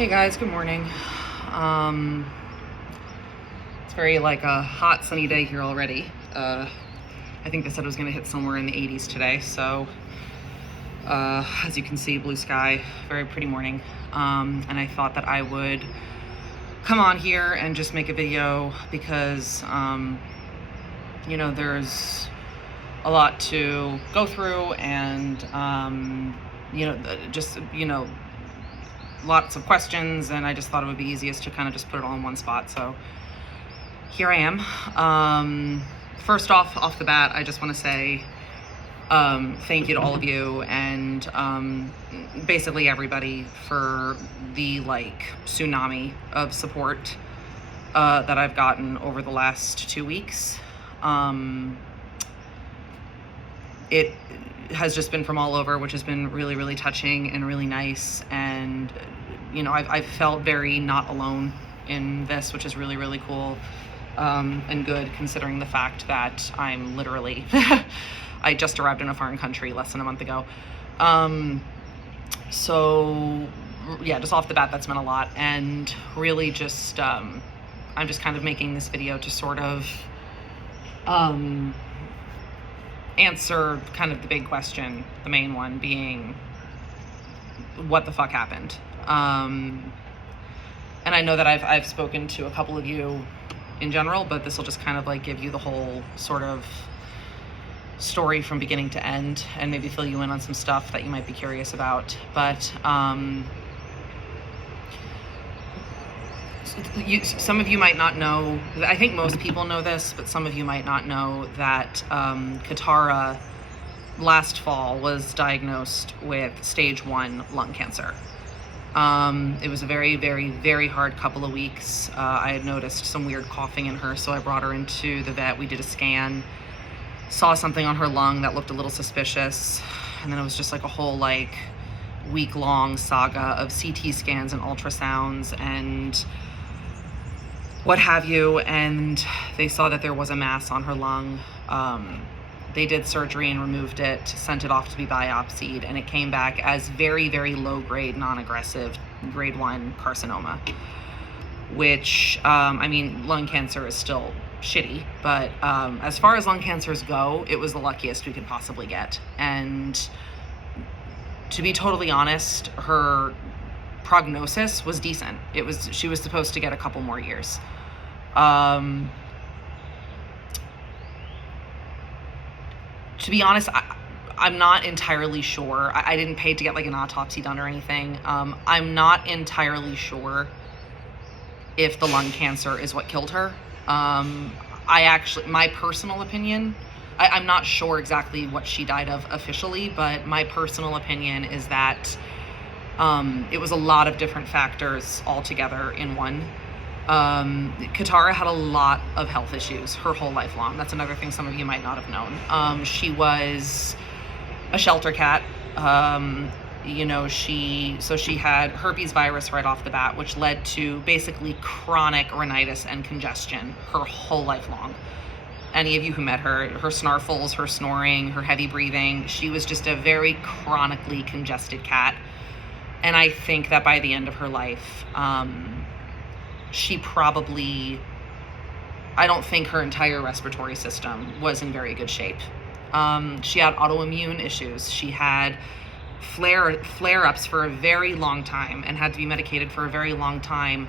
Hey guys, good morning. It's very like a hot sunny day here already. I think they said it was gonna hit somewhere in the 80s today. So as you can see, blue sky, very pretty morning. And I thought that I would come on here and just make a video because, there's a lot to go through and, lots of questions, and I just thought it would be easiest to kind of just put it all in one spot. So here I am. First off the bat, I just want to say thank you to all of you and basically everybody for the tsunami of support that I've gotten over the last 2 weeks. It has just been from all over, which has been really, really touching and really nice. And, I've felt very not alone in this, which is really, really cool and good, considering the fact that I'm literally, I just arrived in a foreign country less than a month ago. So yeah, just off the bat, that's meant a lot. And really just, I'm just kind of making this video to sort of, answer kind of the big question, the main one being, what the fuck happened? And I know that I've spoken to a couple of you in general, but this will just kind of give you the whole sort of story from beginning to end and maybe fill you in on some stuff that you might be curious about. But some of you might not know, I think most people know this, but some of you might not know that Katara last fall was diagnosed with stage 1 lung cancer. It was a very, very, very hard couple of weeks. I had noticed some weird coughing in her, so I brought her into the vet. We did a scan, saw something on her lung that looked a little suspicious, and then it was just like a whole week-long saga of CT scans and ultrasounds and what have you, and they saw that there was a mass on her lung. They did surgery and removed it, sent it off to be biopsied, and it came back as very, very low-grade, non-aggressive, grade 1 carcinoma, which, lung cancer is still shitty, but as far as lung cancers go, it was the luckiest we could possibly get. And to be totally honest, her prognosis was decent. She was supposed to get a couple more years. To be honest, I'm not entirely sure. I didn't pay to get an autopsy done or anything. I'm not entirely sure if the lung cancer is what killed her. My personal opinion, I'm not sure exactly what she died of officially, but my personal opinion is that it was a lot of different factors all together in one. Katara had a lot of health issues her whole life long. That's another thing some of you might not have known. She was a shelter cat. She had herpes virus right off the bat, which led to basically chronic rhinitis and congestion her whole life long. Any of you who met her snarfles, her snoring, her heavy breathing, she was just a very chronically congested cat. And I think that by the end of her life, I don't think her entire respiratory system was in very good shape. She had autoimmune issues. She had flare-ups for a very long time and had to be medicated for a very long time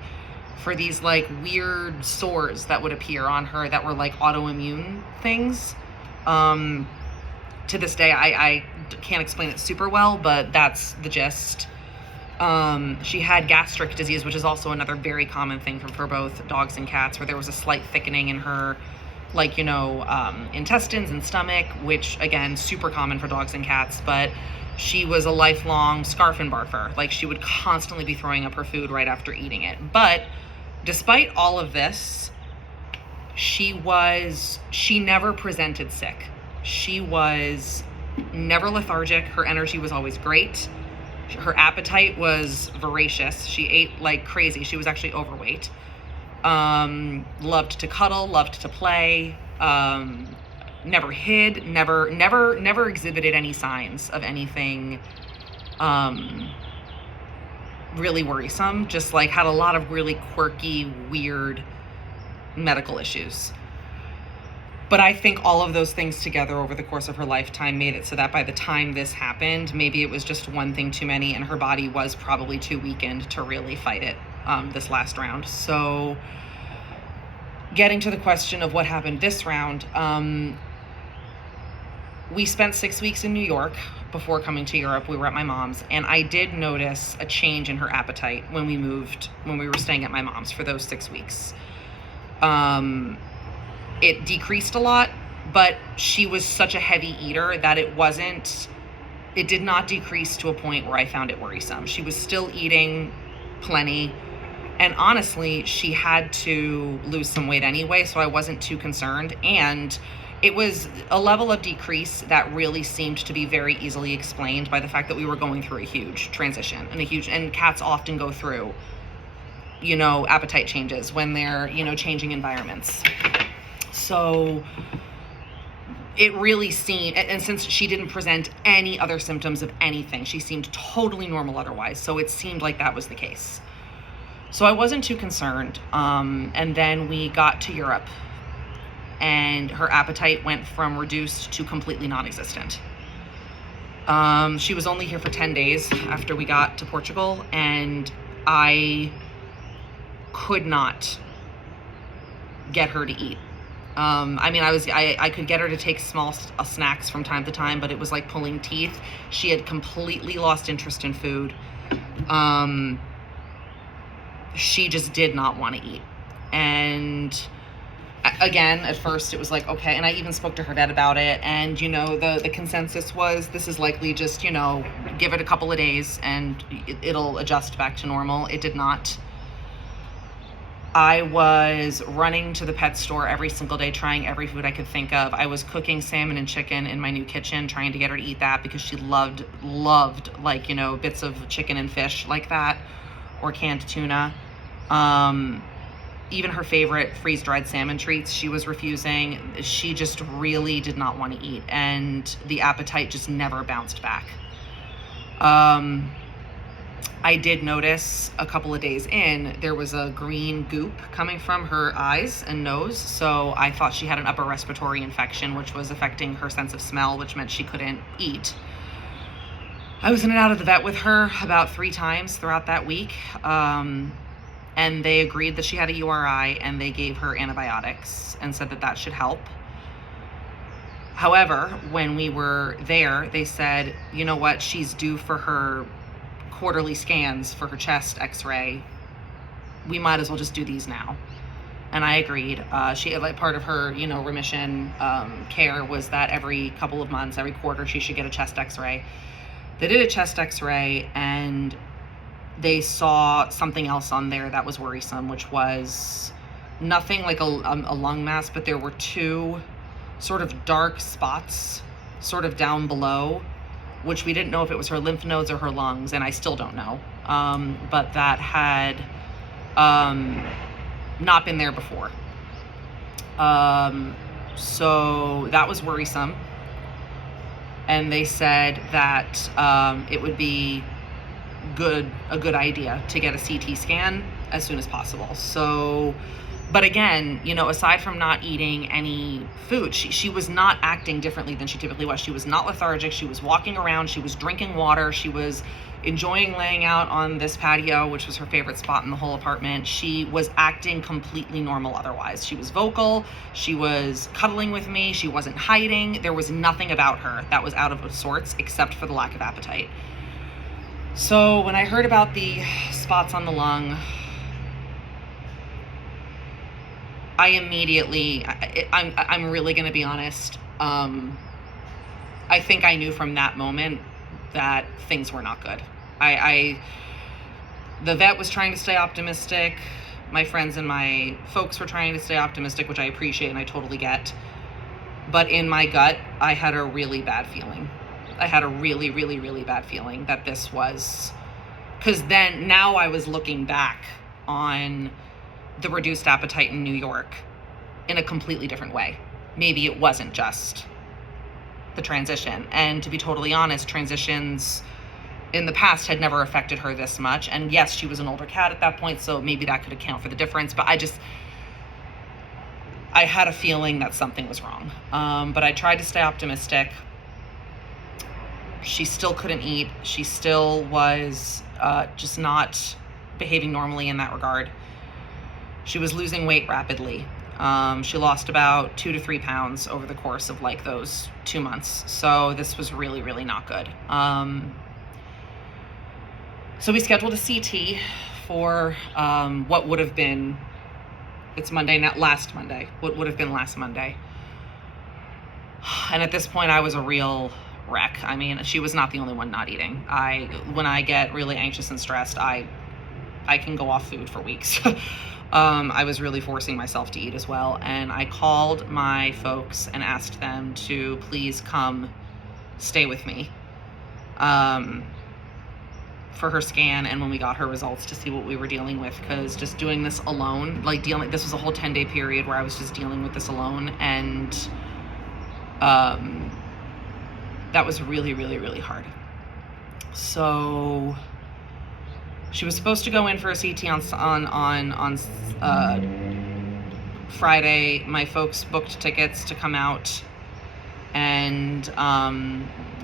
for these weird sores that would appear on her that were autoimmune things. To this day, I can't explain it super well, but that's the gist. She had gastric disease, which is also another very common thing for both dogs and cats, where there was a slight thickening in her, intestines and stomach, which again, super common for dogs and cats. But she was a lifelong scarf and barfer. She would constantly be throwing up her food right after eating it. But despite all of this, she never presented sick. She was never lethargic. Her energy was always great. Her appetite was voracious. She ate like crazy. She was actually overweight. Loved to cuddle, loved to play, never hid, never exhibited any signs of anything really worrisome, just like had a lot of really quirky, weird medical issues. But I think all of those things together over the course of her lifetime made it so that by the time this happened, maybe it was just one thing too many, and her body was probably too weakened to really fight it this last round. So getting to the question of what happened this round, we spent 6 weeks in New York before coming to Europe. We were at my mom's, and I did notice a change in her appetite when we were staying at my mom's for those 6 weeks. It decreased a lot, but she was such a heavy eater that it did not decrease to a point where I found it worrisome. She was still eating plenty, and honestly, she had to lose some weight anyway, so I wasn't too concerned. And it was a level of decrease that really seemed to be very easily explained by the fact that we were going through a huge transition and cats often go through, appetite changes when they're, changing environments. So it really seemed, and since she didn't present any other symptoms of anything, she seemed totally normal otherwise. So it seemed like that was the case. So I wasn't too concerned. And then we got to Europe, and her appetite went from reduced to completely non-existent. She was only here for 10 days after we got to Portugal, and I could not get her to eat. I could get her to take small snacks from time to time, but it was like pulling teeth. She had completely lost interest in food. She just did not want to eat. And again, at first it was like, okay. And I even spoke to her vet about it. And, the consensus was this is likely just, give it a couple of days and it'll adjust back to normal. It did not. I was running to the pet store every single day, trying every food I could think of. I was cooking salmon and chicken in my new kitchen, trying to get her to eat that because she loved bits of chicken and fish like that, or canned tuna. Even her favorite freeze-dried salmon treats, she was refusing. She just really did not want to eat, and the appetite just never bounced back. I did notice a couple of days in, there was a green goop coming from her eyes and nose. So I thought she had an upper respiratory infection, which was affecting her sense of smell, which meant she couldn't eat. I was in and out of the vet with her about 3 times throughout that week. And they agreed that she had a URI, and they gave her antibiotics and said that should help. However, when we were there, they said, you know what, she's due for her quarterly scans for her chest x-ray. We might as well just do these now. And I agreed. She, like, part of her, remission care was that every couple of months, every quarter, she should get a chest x-ray. They did a chest x-ray, and they saw something else on there that was worrisome, which was nothing like a lung mass, but there were 2 sort of dark spots sort of down below, which we didn't know if it was her lymph nodes or her lungs, and I still don't know. But that had not been there before. So that was worrisome. And they said that it would be a good idea to get a CT scan as soon as possible. So, but again, aside from not eating any food, she was not acting differently than she typically was. She was not lethargic. She was walking around. She was drinking water. She was enjoying laying out on this patio, which was her favorite spot in the whole apartment. She was acting completely normal otherwise. She was vocal. She was cuddling with me. She wasn't hiding. There was nothing about her that was out of sorts except for the lack of appetite. So when I heard about the spots on the lung, I immediately, I'm really going to be honest. I think I knew from that moment that things were not good. The vet was trying to stay optimistic. My friends and my folks were trying to stay optimistic, which I appreciate and I totally get. But in my gut, I had a really bad feeling. I had a really, really, really bad feeling that this was, because then now I was looking back on the reduced appetite in New York in a completely different way. Maybe it wasn't just the transition. And to be totally honest, transitions in the past had never affected her this much. And yes, she was an older cat at that point, so maybe that could account for the difference. But I had a feeling that something was wrong. But I tried to stay optimistic. She still couldn't eat. She still was just not behaving normally in that regard. She was losing weight rapidly. She lost about 2 to 3 pounds over the course of like those 2 months. So this was really, really not good. So we scheduled a CT for what would have been, it's Monday, not last Monday, what would have been last Monday. And at this point I was a real wreck. I mean, she was not the only one not eating. When I get really anxious and stressed, I can go off food for weeks. I was really forcing myself to eat as well. And I called my folks and asked them to please come stay with me for her scan and when we got her results to see what we were dealing with, because just doing this alone, this was a whole 10-day period where I was just dealing with this alone, and that was really, really, really hard. So she was supposed to go in for a CT on Friday. My folks booked tickets to come out and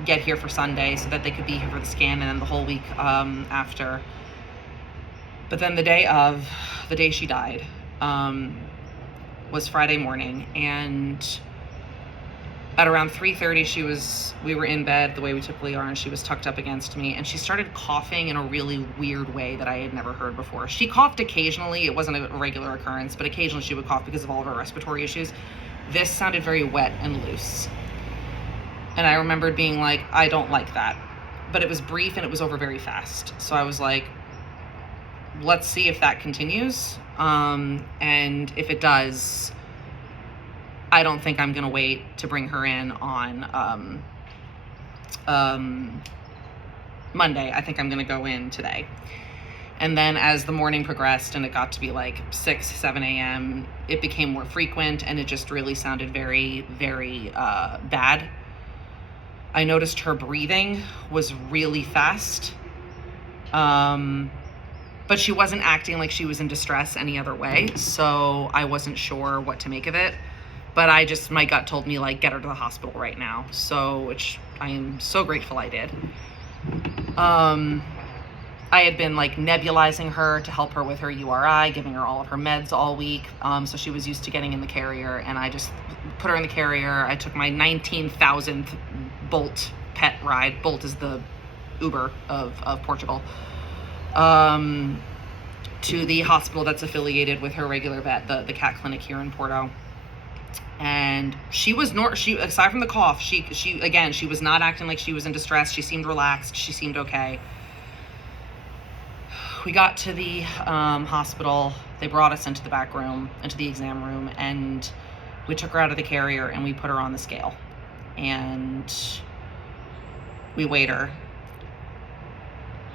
get here for Sunday so that they could be here for the scan, and then the whole week after. But then the day she died was Friday morning, and at around 3:30 we were in bed the way we typically are, and she was tucked up against me, and she started coughing in a really weird way that I had never heard before. She coughed occasionally. It wasn't a regular occurrence, but occasionally she would cough because of all of her respiratory issues. This sounded very wet and loose. And I remembered being like, I don't like that. But it was brief and it was over very fast. So I was like, let's see if that continues. And if it does, I don't think I'm gonna wait to bring her in on Monday. I think I'm gonna go in today. And then as the morning progressed and it got to be like 6, 7 a.m., it became more frequent, and it just really sounded very, very bad. I noticed her breathing was really fast. But she wasn't acting like she was in distress any other way. So I wasn't sure what to make of it. But my gut told me, like, get her to the hospital right now. So, which I am so grateful I did. I had been like nebulizing her to help her with her URI, giving her all of her meds all week. So she was used to getting in the carrier, and I just put her in the carrier. I took my 19,000th Bolt pet ride. Bolt is the Uber of Portugal. To the hospital that's affiliated with her regular vet, the cat clinic here in Porto. And she aside from the cough, she was not acting like she was in distress. She seemed relaxed. She seemed okay. We got to the hospital. They brought us into the back room, into the exam room, and we took her out of the carrier and we put her on the scale. And we weighed her.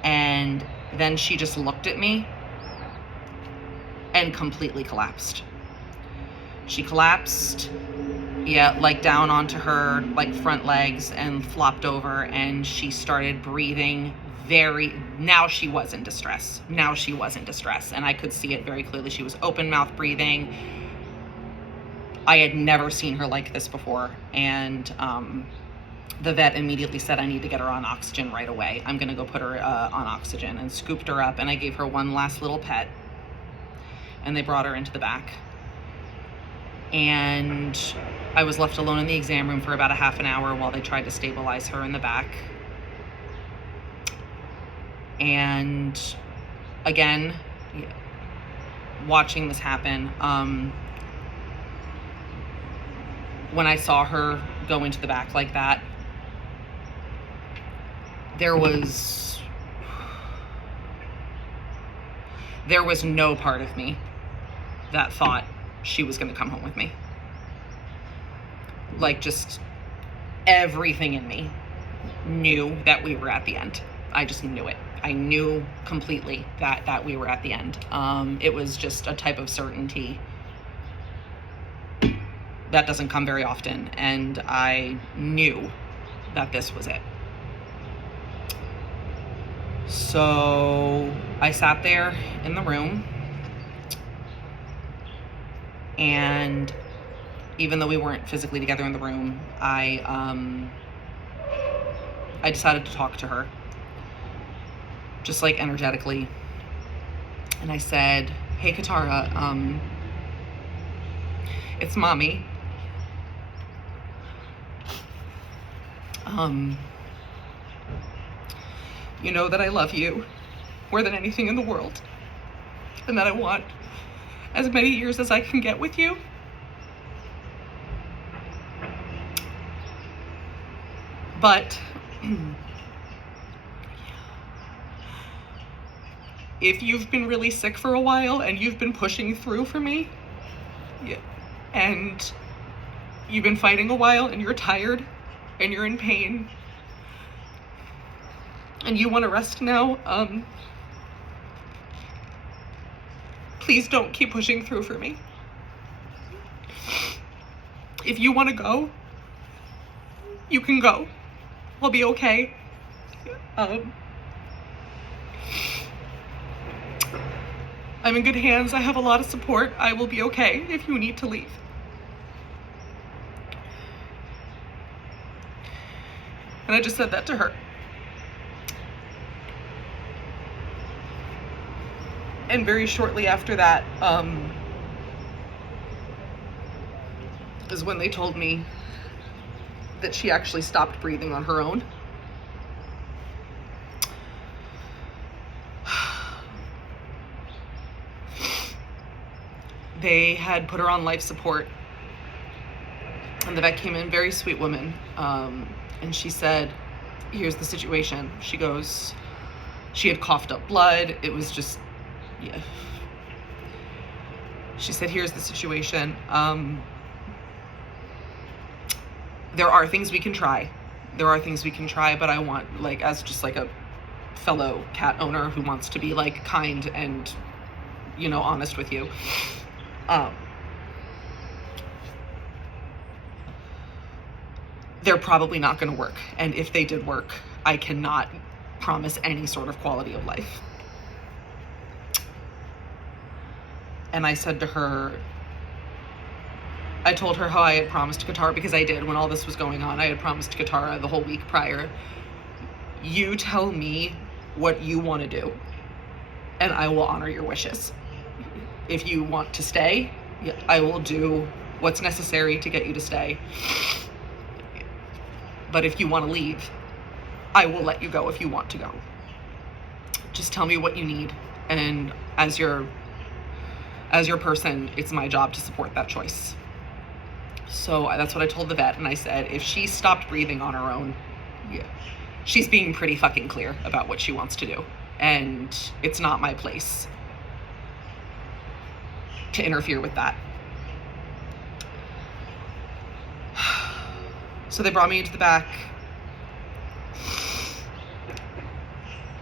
And then she just looked at me and completely collapsed. She collapsed, like down onto her like front legs and flopped over, and she started breathing now she was in distress. And I could see it very clearly. She was open mouth breathing. I had never seen her like this before. And the vet immediately said, I need to get her on oxygen right away. I'm gonna go put her on oxygen, and scooped her up, and I gave her one last little pet, and they brought her into the back. And I was left alone in the exam room for about a half an hour while they tried to stabilize her in the back. And again, watching this happen, when I saw her go into the back like that, there was no part of me that thought she was going to come home with me. Like, just everything in me knew that we were at the end. I just knew it. I knew completely that we were at the end. It was just a type of certainty that doesn't come very often, and I knew that this was it. So I sat there in the room, and even though we weren't physically together in the room, I decided to talk to her, just like energetically. And I said, "Hey, Katara, it's mommy. You know that I love you more than anything in the world, and that I want as many years as I can get with you. But if you've been really sick for a while and you've been pushing through for me, and you've been fighting a while and you're tired and you're in pain and you want to rest now, please don't keep pushing through for me. If you want to go, you can go. I'll be okay. I'm in good hands. I have a lot of support. I will be okay if you need to leave." And I just said that to her. And very shortly after that, is when they told me that she actually stopped breathing on her own. They had put her on life support, and the vet came in, very sweet woman, and she said, "Here's the situation." She goes, she had coughed up blood. It was just, yeah. She said, "Here's the situation. There are things we can try. But I want, like, as just like a fellow cat owner who wants to be like kind and, honest with you. They're probably not going to work. And if they did work, I cannot promise any sort of quality of life." And I said to her, I told her how I had promised Katara, because I did when all this was going on. I had promised Katara the whole week prior, "You tell me what you want to do, and I will honor your wishes. If you want to stay, I will do what's necessary to get you to stay. But if you want to leave, I will let you go if you want to go. Just tell me what you need, and as your person, it's my job to support that choice." So that's what I told the vet, and I said, if she stopped breathing on her own, she's being pretty fucking clear about what she wants to do, and it's not my place to interfere with that. So they brought me into the back,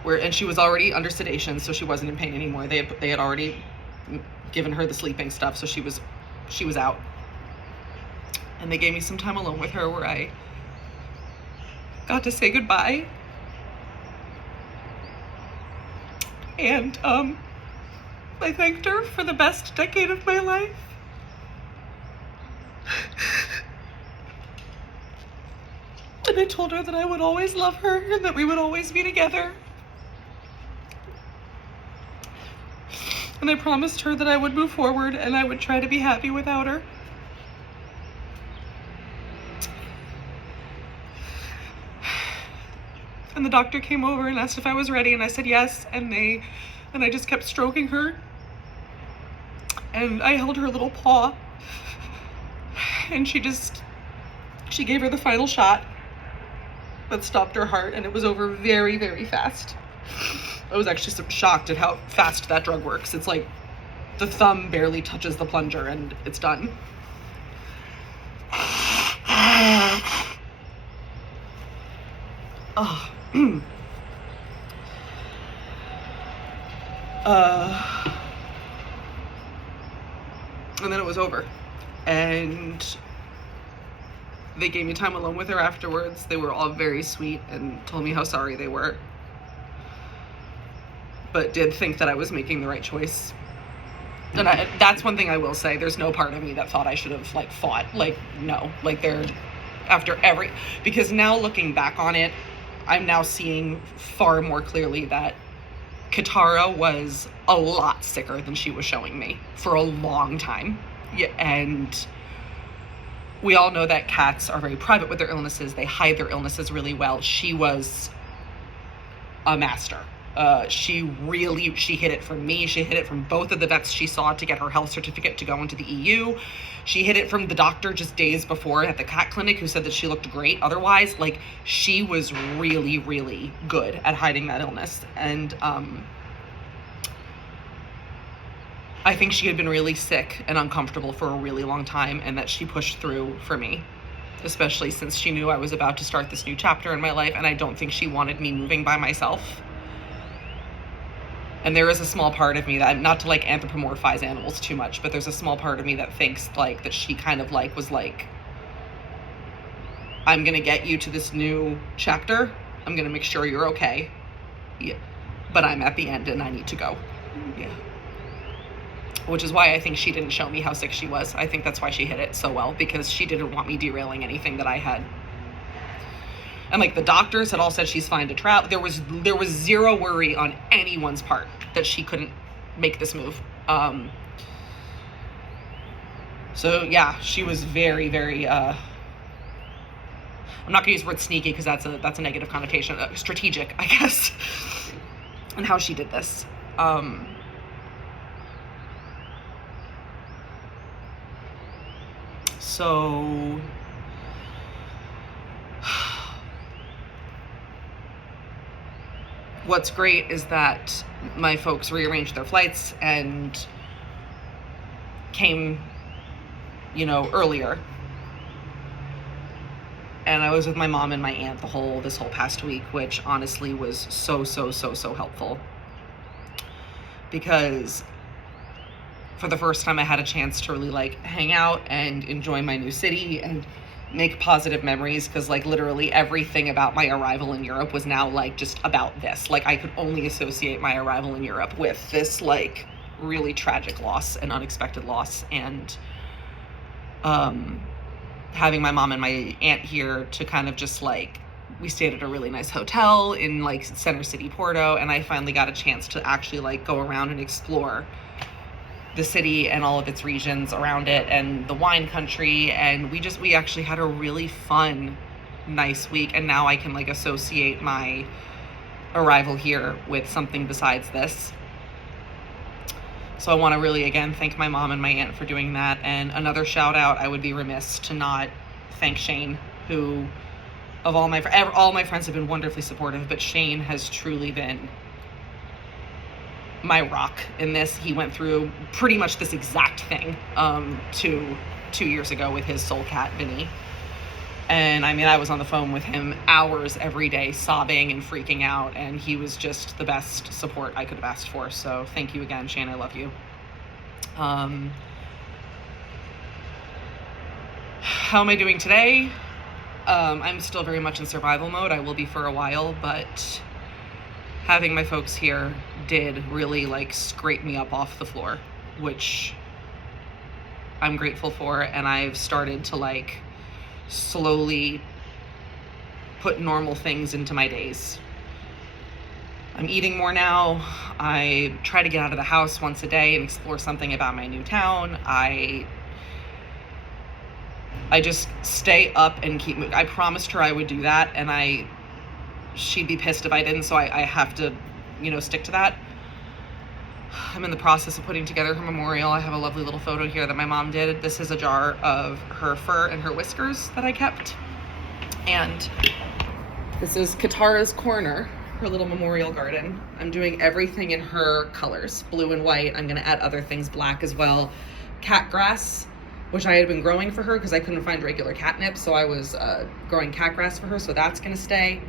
and she was already under sedation, so she wasn't in pain anymore. They had already given her the sleeping stuff, so she was out. And they gave me some time alone with her where I got to say goodbye. And I thanked her for the best decade of my life. And I told her that I would always love her and that we would always be together. And I promised her that I would move forward and I would try to be happy without her. And the doctor came over and asked if I was ready, and I said yes, and I just kept stroking her. And I held her little paw, and she gave her the final shot that stopped her heart, and it was over very, very fast. I was actually shocked at how fast that drug works. It's like the thumb barely touches the plunger and it's done. Oh. And then it was over. And they gave me time alone with her afterwards. They were all very sweet and told me how sorry they were. but did think that I was making the right choice. And that's one thing I will say. There's no part of me that thought I should have, like, fought. Like, no. Like, because now looking back on it, I'm now seeing far more clearly that Katara was a lot sicker than she was showing me for a long time. Yeah, and we all know that cats are very private with their illnesses. They hide their illnesses really well. She was a master. She hid it from me. She hid it from both of the vets she saw to get her health certificate to go into the EU. She hid it from the doctor just days before at the cat clinic, who said that she looked great otherwise. Like, she was really, really good at hiding that illness. And I think she had been really sick and uncomfortable for a really long time, and that she pushed through for me, especially since she knew I was about to start this new chapter in my life, and I don't think she wanted me moving by myself. And there is a small part of me that, not to like anthropomorphize animals too much, but there's a small part of me that thinks like that she kind of like was like, I'm gonna get you to this new chapter. I'm gonna make sure you're okay. Yeah. But I'm at the end and I need to go. Yeah. Which is why I think she didn't show me how sick she was. I think that's why she hid it so well, because she didn't want me derailing anything that I had. And like the doctors had all said she's fine to travel. There was zero worry on anyone's part that she couldn't make this move. So yeah, she was very, very, I'm not gonna use the word sneaky because that's a negative connotation. Strategic, I guess, and how she did this. So what's great is that my folks rearranged their flights and came, earlier. And I was with my mom and my aunt this whole past week, which honestly was so helpful. Because for the first time I had a chance to really like hang out and enjoy my new city and make positive memories, because like literally everything about my arrival in Europe was now like just about this. Like I could only associate my arrival in Europe with this like really tragic loss and unexpected loss, and having my mom and my aunt here to kind of just like, we stayed at a really nice hotel in like Center City, Porto, and I finally got a chance to actually like go around and explore the city and all of its regions around it and the wine country. And we actually had a really fun, nice week. And now I can like associate my arrival here with something besides this. So I want to really, again, thank my mom and my aunt for doing that. And another shout out, I would be remiss to not thank Shane, who of all my friends have been wonderfully supportive, but Shane has truly been my rock in this. He went through pretty much this exact thing 2 years ago with his soul cat, Vinny. And I mean, I was on the phone with him hours every day, sobbing and freaking out, and he was just the best support I could have asked for. So thank you again, Shane. I love you. How am I doing today? I'm still very much in survival mode. I will be for a while, but having my folks here did really like scrape me up off the floor, which I'm grateful for. And I've started to like slowly put normal things into my days. I'm eating more now. I try to get out of the house once a day and explore something about my new town. I just stay up and keep moving. I promised her I would do that, and she'd be pissed if I didn't, so I have to, stick to that. I'm in the process of putting together her memorial. I have a lovely little photo here that my mom did. This is a jar of her fur and her whiskers that I kept. And this is Katara's corner, her little memorial garden. I'm doing everything in her colors, blue and white. I'm gonna add other things, black as well. Cat grass, which I had been growing for her because I couldn't find regular catnip, so I was growing cat grass for her, so that's gonna stay.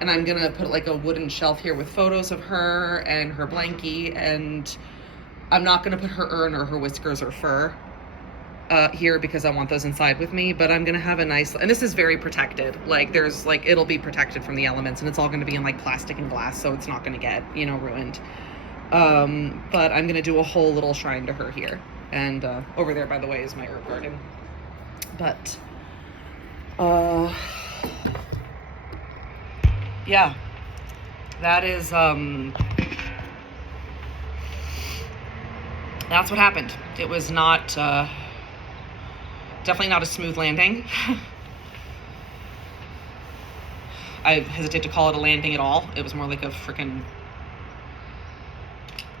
And I'm gonna put like a wooden shelf here with photos of her and her blankie, and I'm not gonna put her urn or her whiskers or fur. here because I want those inside with me, but I'm gonna have a nice, and this is very protected. Like there's like, it'll be protected from the elements, and it's all gonna be in like plastic and glass, so it's not gonna get, you know, ruined. But I'm gonna do a whole little shrine to her here. And over there, by the way, is my herb garden. But yeah, that is that's what happened. It was not definitely not a smooth landing. I hesitate to call it a landing at all. It was more like a freaking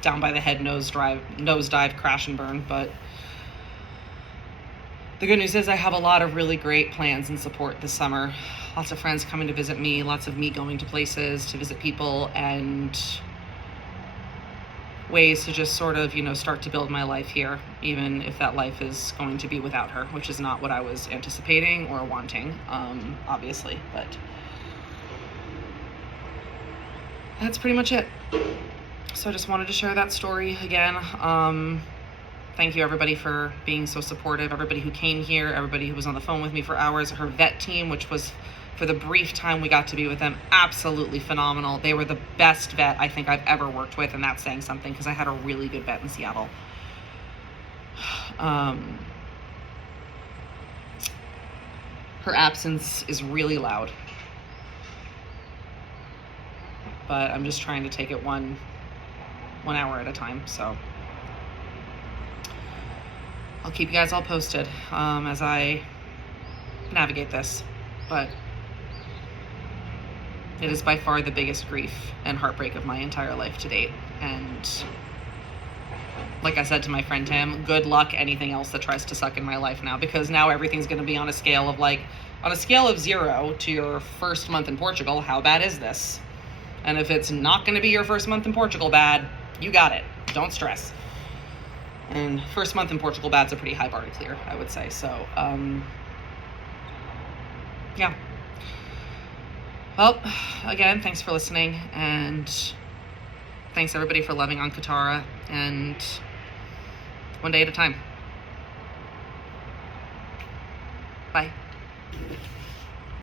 down by the head nosedive crash and burn. But the good news is I have a lot of really great plans and support this summer. Lots of friends coming to visit me, lots of me going to places to visit people, and ways to just sort of, you know, start to build my life here, even if that life is going to be without her, which is not what I was anticipating or wanting, obviously. But that's pretty much it. So I just wanted to share that story again. Thank you, everybody, for being so supportive. Everybody who came here, everybody who was on the phone with me for hours. Her vet team, which was, for the brief time we got to be with them, absolutely phenomenal. They were the best vet I think I've ever worked with, and that's saying something because I had a really good vet in Seattle. Her absence is really loud, but I'm just trying to take it one hour at a time. So I'll keep you guys all posted as I navigate this. But it is by far the biggest grief and heartbreak of my entire life to date. And like I said to my friend Tim, good luck anything else that tries to suck in my life now, because now everything's going to be on a scale of like, on a scale of 0 to your first month in Portugal, how bad is this? And if it's not going to be your first month in Portugal bad, you got it. Don't stress. And first month in Portugal bad's a pretty high bar to clear, I would say. So, yeah. Well, again, thanks for listening, and thanks everybody for loving on Katara, and one day at a time. Bye.